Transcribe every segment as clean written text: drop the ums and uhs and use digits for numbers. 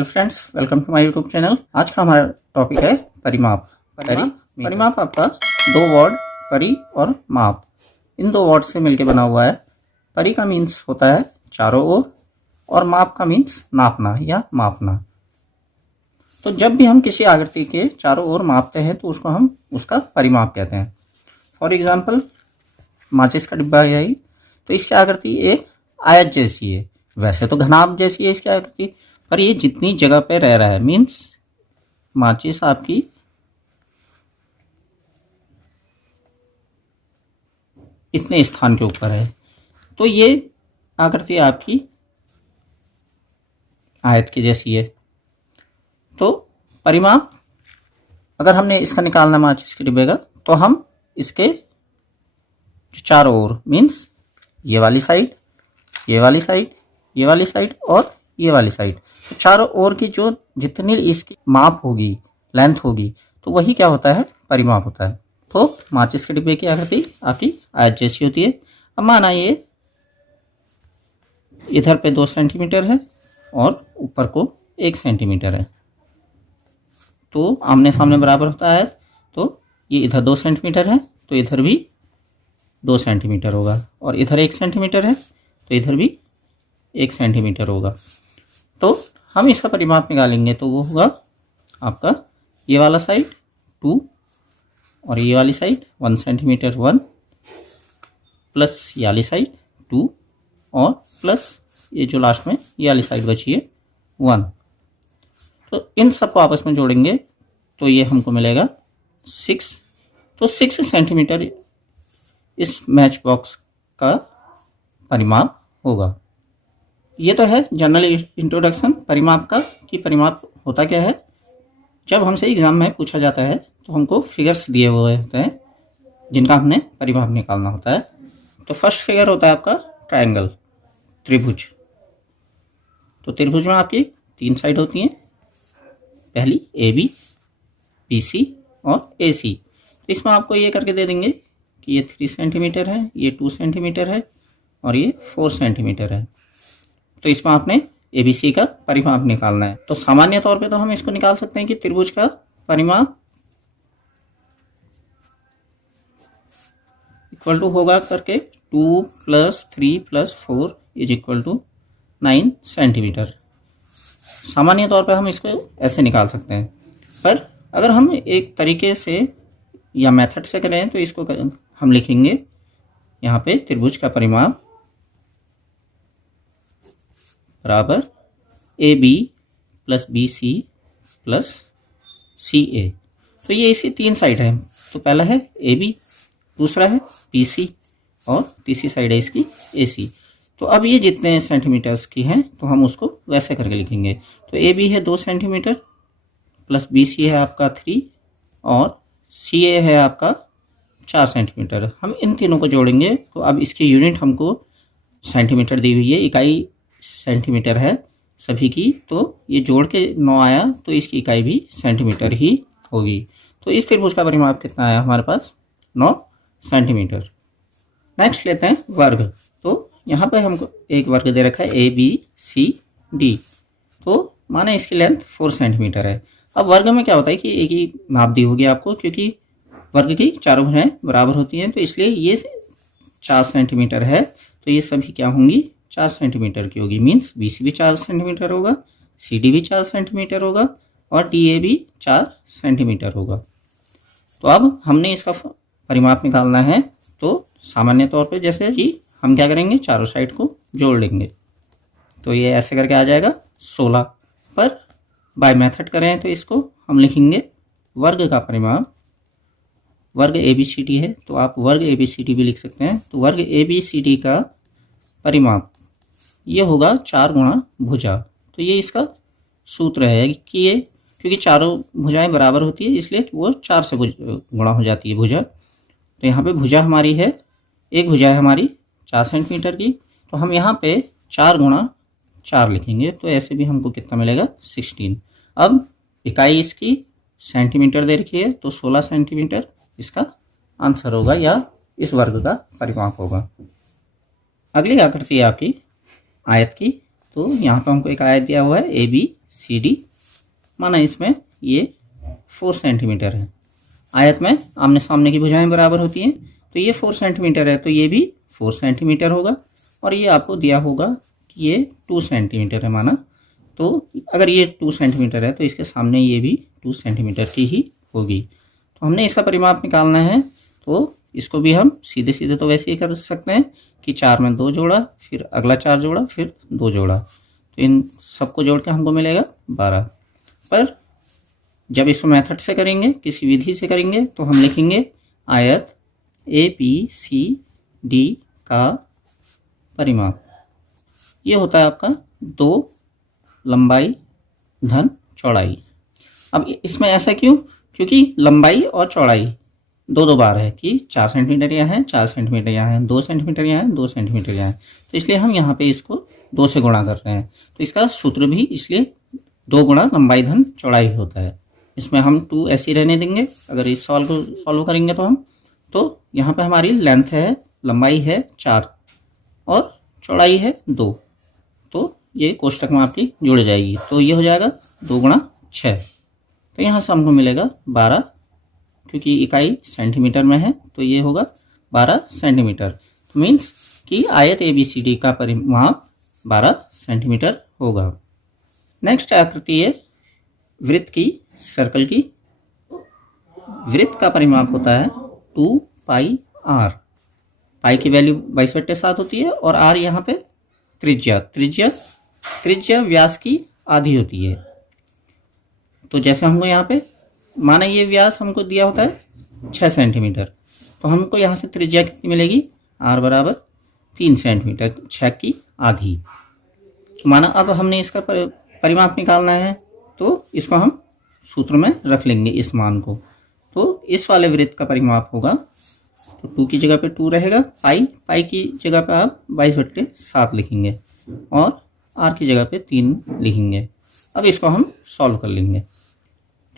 Hello friends, welcome to my YouTube channel. आज का हमारा टॉपिक है परिमाप। परिमाप आपका दो वर्ड परि और माप, इन दो वर्ड से मिलकर बना हुआ है। परि का मीन्स होता है चारों ओर और माप का मीन्स नापना या मापना। तो जब भी हम किसी आकृति के चारों ओर मापते हैं तो उसको हम उसका परिमाप कहते हैं। फॉर एग्जाम्पल, माचिस का डिब्बा है यही, तो इसकी आकृति एक आयत जैसी है। वैसे तो घनाभ जैसी है इसकी आकृति, पर ये जितनी जगह पे रह रहा है, मीन्स माचिस आपकी इतने स्थान के ऊपर है, तो ये आकृति आपकी आयत की जैसी है। तो परिमाप अगर हमने इसका निकालना माचिस के डिब्बे का, तो हम इसके जो चारों ओर, मीन्स ये वाली साइड, ये वाली साइड, ये वाली साइड और ये वाली साइड, तो चारों ओर की जो जितनी इसकी माप होगी, लेंथ होगी, तो वही क्या होता है, परिमाप होता है। तो माचिस के डिब्बे की आकृति आपकी आयत जैसी होती है। अब माना ये इधर पे 2 सेंटीमीटर है और ऊपर को 1 सेंटीमीटर है, तो आमने सामने बराबर होता है। तो ये इधर 2 सेंटीमीटर है तो इधर भी 2 सेंटीमीटर होगा, और इधर 1 सेंटीमीटर है तो इधर भी 1 सेंटीमीटर होगा। तो हम इसका परिमाप निकालेंगे तो वो होगा आपका ये वाला साइड 2 और ये वाली साइड 1 सेंटीमीटर 1, प्लस ये वाली साइड 2 और प्लस ये जो लास्ट में ये वाली साइड बची है 1। तो इन सबको आपस में जोड़ेंगे तो ये हमको मिलेगा 6। तो 6 सेंटीमीटर इस मैच बॉक्स का परिमाप होगा। ये तो है जनरल इंट्रोडक्शन परिमाप का, कि परिमाप होता क्या है। जब हमसे एग्जाम में पूछा जाता है तो हमको फिगर्स दिए हुए होते हैं जिनका हमने परिमाप निकालना होता है। तो फर्स्ट फिगर होता है आपका ट्रायंगल, त्रिभुज। तो त्रिभुज में आपकी 3 साइड होती हैं, पहली AB, BC और AC। तो इसमें आपको ये करके दे देंगे कि ये 3 सेंटीमीटर है, ये 2 सेंटीमीटर है और ये 4 सेंटीमीटर है। तो इसमें आपने ABC का परिमाप निकालना है। तो सामान्य तौर पे तो हम इसको निकाल सकते हैं कि त्रिभुज का परिमाप इक्वल टू होगा करके 2 + 3 + 4 = 9 सेंटीमीटर। सामान्य तौर पे हम इसको ऐसे निकाल सकते हैं, पर अगर हम एक तरीके से या मेथड से करें तो इसको हम लिखेंगे यहाँ पे त्रिभुज का परिमाप बराबर AB + BC + CA। तो ये इसी 3 साइड है। तो पहला है AB, दूसरा है BC और तीसरी साइड है इसकी AC। तो अब ये जितने सेंटीमीटर्स की हैं तो हम उसको वैसे करके लिखेंगे। तो AB है 2 सेंटीमीटर प्लस BC है आपका 3 और CA है आपका 4 सेंटीमीटर। हम इन तीनों को जोड़ेंगे तो अब इसकी यूनिट हमको सेंटीमीटर दी हुई है, इकाई सेंटीमीटर है सभी की। तो ये जोड़ के 9 आया तो इसकी इकाई भी सेंटीमीटर ही होगी। तो इस त्रिभुज का परिमाप कितना आया हमारे पास, 9 सेंटीमीटर। नेक्स्ट लेते हैं वर्ग। तो यहाँ पे हमको एक वर्ग दे रखा है ABCD। तो माने इसकी लेंथ 4 सेंटीमीटर है। अब वर्ग में क्या होता है कि एक ही नाप दी होगी आपको, क्योंकि वर्ग की चारों भुजाएं बराबर होती हैं। तो इसलिए ये 4 सेंटीमीटर है तो ये सभी क्या होंगी, 4 सेंटीमीटर की होगी। मीन्स BC भी 4 सेंटीमीटर होगा, CD भी 4 सेंटीमीटर होगा और DA भी 4 सेंटीमीटर होगा। तो अब हमने इसका परिमाप निकालना है। तो सामान्य तौर पे जैसे कि हम क्या करेंगे, चारों साइड को जोड़ लेंगे। तो ये ऐसे करके आ जाएगा 16। पर बाय मेथड करें तो इसको हम लिखेंगे वर्ग का परिमाप। वर्ग ABCD है तो आप वर्ग ABCD भी लिख सकते हैं। तो वर्ग ABCD का परिमाप ये होगा 4 गुणा भुजा। तो ये इसका सूत्र है कि ये, क्योंकि चारों भुजाएं बराबर होती है इसलिए वो 4 से गुणा हो जाती है भुजा। तो यहाँ पे भुजा हमारी है, एक भुजा है हमारी 4 सेंटीमीटर की, तो हम यहाँ पे 4 गुणा 4 लिखेंगे। तो ऐसे भी हमको कितना मिलेगा, 16। अब इकाई इसकी सेंटीमीटर दे रखी है तो 16 सेंटीमीटर इसका आंसर होगा या इस वर्ग का परिमाप होगा। अगली आकृति है आपकी आयत की। तो यहाँ पर हमको एक आयत दिया हुआ है CD, माना इसमें ये 4 सेंटीमीटर है। आयत में आमने सामने की भुजाएं बराबर होती हैं, तो ये 4 सेंटीमीटर है तो ये भी 4 सेंटीमीटर होगा। और ये आपको दिया होगा कि ये 2 सेंटीमीटर है माना, तो अगर ये 2 सेंटीमीटर है तो इसके सामने ये भी 2 सेंटीमीटर की ही होगी। तो हमने इसका परिमाप निकालना है, तो इसको भी हम सीधे सीधे तो वैसे ही कर सकते हैं कि 4 में 2 जोड़ा, फिर अगला 4 जोड़ा, फिर 2 जोड़ा, तो इन सबको जोड़ के हमको मिलेगा 12। पर जब इसको मेथड से करेंगे, किसी विधि से करेंगे, तो हम लिखेंगे आयत ABCD का परिमाप ये होता है आपका 2 लंबाई धन चौड़ाई। अब इसमें ऐसा क्यों? क्योंकि लंबाई और चौड़ाई दो बार है कि 4 सेंटीमीटर यहाँ है, 4 सेंटीमीटर यहाँ है, 2 सेंटीमीटर यहाँ है, 2 सेंटीमीटर यहाँ है, तो इसलिए हम यहाँ पे इसको 2 से गुणा कर रहे हैं। तो इसका सूत्र भी इसलिए 2 गुणा लंबाई धन चौड़ाई होता है। इसमें हम 2 ऐसे ही रहने देंगे। अगर इस सवाल को सॉल्व करेंगे तो यहाँ पे हमारी लेंथ है, लंबाई है 4 और चौड़ाई है 2, तो ये कोष्टक में आपकी जुड़ जाएगी, तो ये हो जाएगा 2 गुणा 6। तो यहाँ से हमको मिलेगा 12, क्योंकि इकाई सेंटीमीटर में है तो ये होगा 12 सेंटीमीटर। तो मीन्स कि आयत ABCD का परिमाप 12 सेंटीमीटर होगा। नेक्स्ट आकृति है वृत्त की, सर्कल की। वृत्त का परिमाप होता है 2 पाई r। पाई की वैल्यू 22/7 होती है और r यहाँ पे त्रिज्या व्यास की आधी होती है। तो जैसे हमको यहाँ पे माना ये व्यास हमको दिया होता है 6 सेंटीमीटर, तो हमको यहाँ से त्रिज्या कितनी मिलेगी? r बराबर 3 सेंटीमीटर, 6 की आधी। माना अब हमने इसका परिमाप निकालना है, तो इसको हम सूत्र में रख लेंगे इस मान को। तो इस वाले वृत्त का परिमाप होगा, तो 2 की जगह पे 2 रहेगा, पाई की जगह पे आप 22/7 लिखेंगे और r की जगह पे 3 लिखेंगे। अब इसको हम सॉल्व कर लेंगे,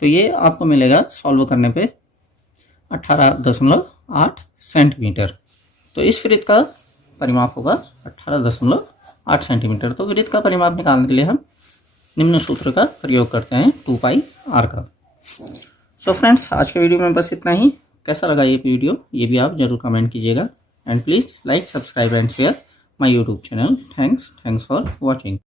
तो ये आपको मिलेगा सॉल्व करने पे 18.8 सेंटीमीटर। तो इस वृत्त का परिमाप होगा 18.8 सेंटीमीटर। तो वृत्त का परिमाप निकालने के लिए हम निम्न सूत्र का प्रयोग करते हैं 2 पाई r का। सो फ्रेंड्स, आज के वीडियो में बस इतना ही। कैसा लगा ये वीडियो, ये भी आप जरूर कमेंट कीजिएगा। And please like, subscribe and share my YouTube channel. Thanks for watching.